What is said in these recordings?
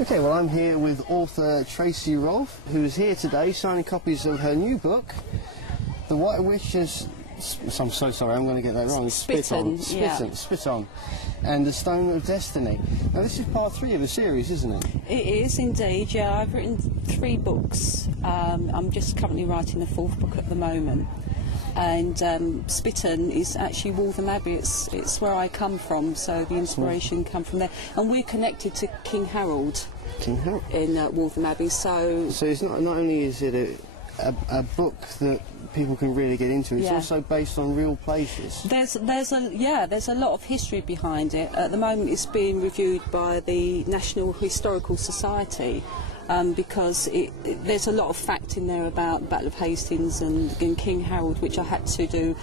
Okay, well I'm here with author Tracey Rolfe, who's here today signing copies of her new book, The White Witch is... I'm so sorry, I'm going to get that wrong. Spit On, and The Stone of Destiny. Now this is part 3 of a series, isn't it? It is indeed, yeah. I've written 3 books. I'm just currently writing the 4th book at the moment. And Spitton is actually Waltham Abbey. It's where I come from, so the inspiration come from there. And we're connected to King Harold. King Harold? In Waltham Abbey, so... So it's not only is it a book that people can really get into, it's also based on real places. There's a lot of history behind it. At the moment it's being reviewed by the National Historical Society. Because there's a lot of fact in there about the Battle of Hastings and King Harold, which I had to do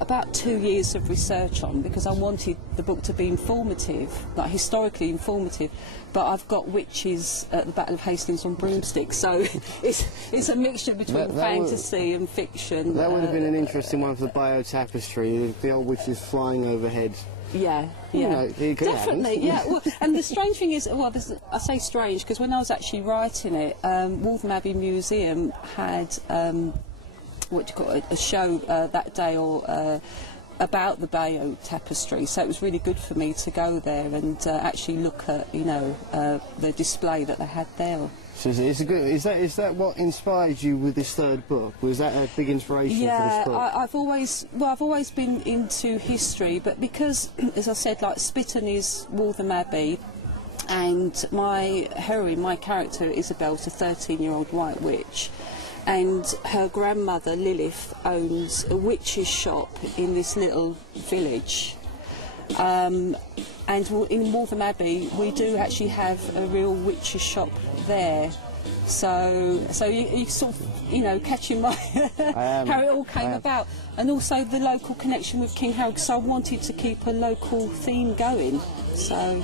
about 2 years of research on, because I wanted the book to be informative, like historically informative. But I've got witches at the Battle of Hastings on broomsticks, so it's a mixture between fantasy and fiction. That would have been an interesting one for the bio tapestry, the old witches flying overhead. Yeah, you know, definitely, yeah. Well, and the strange thing is, well, I say strange because when I was actually writing it, Waltham Abbey Museum had what do you call it, a show that day or about the bio tapestry, so it was really good for me to go there and actually look at, you know, the display that they had there. So is that what inspired you with this 3rd book? Was that a big inspiration for this book? Yeah, I've always been into history, but because, as I said, like Spitton is Waltham Abbey, and my heroine, my character Isabel, is a 13-year-old white witch, and her grandmother Lilith owns a witch's shop in this little village. And in Waltham Abbey we do actually have a real witch's shop there, so you sort of, you know, catching my how it all came about, and also the local connection with King Harold, because I wanted to keep a local theme going. So I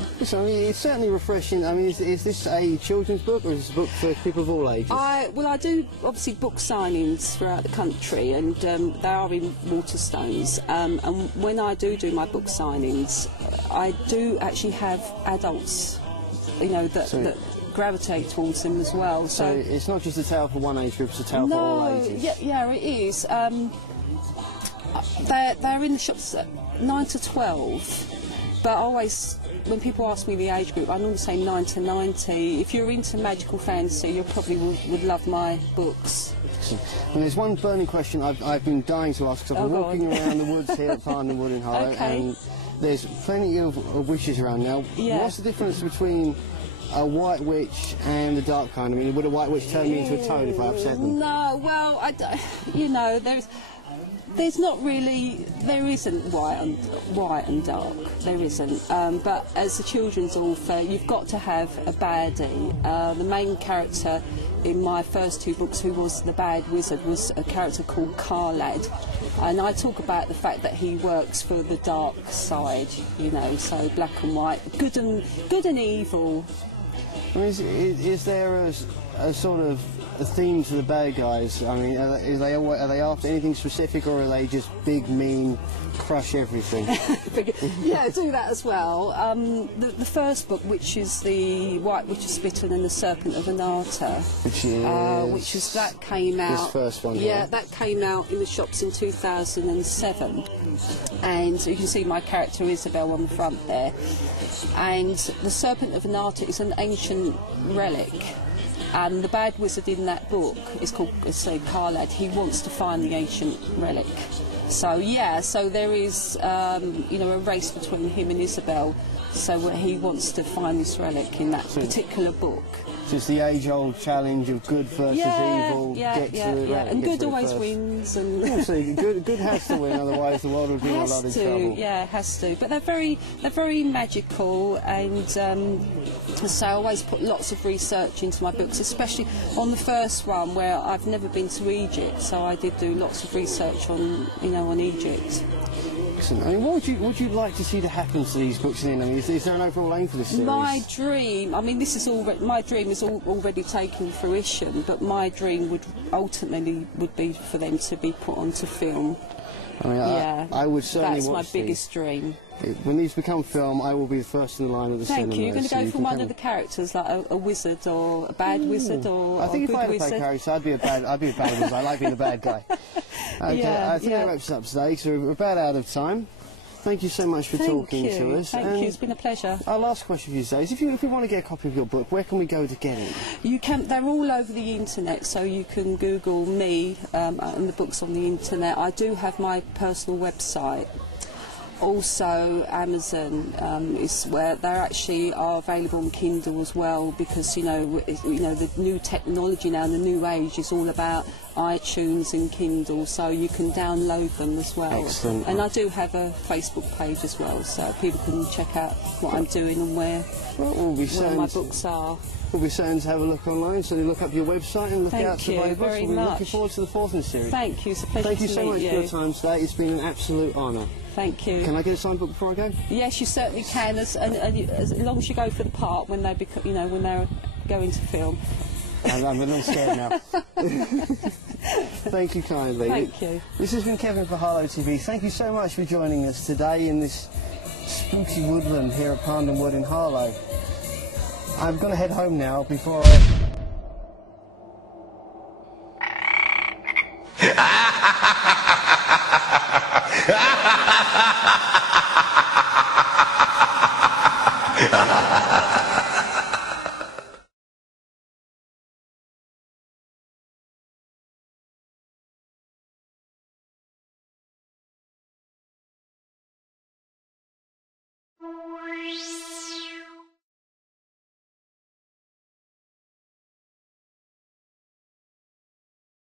mean, it's certainly refreshing. I mean, is this a children's book, or is this a book for people of all ages? Well, I do obviously book signings throughout the country, and they are in Waterstones. And when I do my book signings, I do actually have adults, you know, that gravitate towards them as well. So it's not just a tale for one age group; it's a tale for all ages. Yeah, it is. They're in the shops at 9 to 12. But always, when people ask me the age group, I normally say 9 to 90. If you're into magical fantasy, you probably would love my books. And there's one burning question I've been dying to ask, because I've been walking around the woods here at Parndon Woods in Harlow, and there's plenty of witches around now. What's the difference between a white witch and the dark kind? I mean, would a white witch turn me into a toad if I upset them? No, well, you know, there's not really, there isn't white and dark, there isn't. But as a children's author, you've got to have a baddie. The main character in my first 2 books, who was the bad wizard, was a character called Carlad. And I talk about the fact that he works for the dark side, you know, so black and white, good and evil. I mean, is there a sort of a theme to the bad guys? I mean, are they after anything specific, or are they just big, mean, crush everything? Yeah, do that as well. The first book, which is The White Witch of Spitton and the Serpent of Anata, which is that came out. This first one. Yeah, that came out in the shops in 2007, and you can see my character Isabel on the front there. And the Serpent of Anata is an ancient relic. And the bad wizard in that book is called, say, Carlad. He wants to find the ancient relic. So yeah, so there is, you know, a race between him and Isabel. So he wants to find this relic in that particular book. So it's the age-old challenge of good versus evil. And good always wins. And yeah, so good has to win, otherwise the world would be in a lot of trouble. Yeah, it has to. But they're very magical, and so I always put lots of research into my books, especially on the first one, where I've never been to Egypt, so I did do lots of research on, you know, on Egypt. Excellent. I mean, what would you like to see to happen to these books in? I mean, is there an overall aim for this series? My dream, I mean, my dream is already taken fruition, but my dream would ultimately be for them to be put onto film. I mean, I would certainly That's watch my biggest dream. When these become film, I will be the first in the line of the cinema. Thank you. You're going to go for one of the characters, like a wizard or a bad wizard or I think a if I good had to play wizard. character, I'd be a bad wizard. I like being a bad guy. Okay, Yeah, I think that wraps up today, so we're about out of time. Thank you so much for talking to us. Thank you. It's been a pleasure. Our last question for you today is, if you want to get a copy of your book, where can we go to get it? You can. They're all over the internet, so you can Google me and the books on the internet. I do have my personal website. Also, Amazon is where they actually are available on Kindle as well, because you know the new technology now, the new age is all about iTunes and Kindle, so you can download them as well. Excellent. And I do have a Facebook page as well, so people can check out what I'm doing and where my books are. We'll be certain to have a look online, so look up your website and look out to buy books. Very We're much. looking forward to the 4th in the series. Thank you. It's a pleasure Thank you to so meet much for your time today. It's been an absolute honour. Thank you. Can I get a signed book before I go? Yes, you certainly can, as long as you go for the part when they when they're going to film. I'm a little scared now. Thank you kindly. Thank you. This has been Kevin for Harlow TV. Thank you so much for joining us today in this spooky woodland here at Parndon Wood in Harlow. I'm going to head home now before I...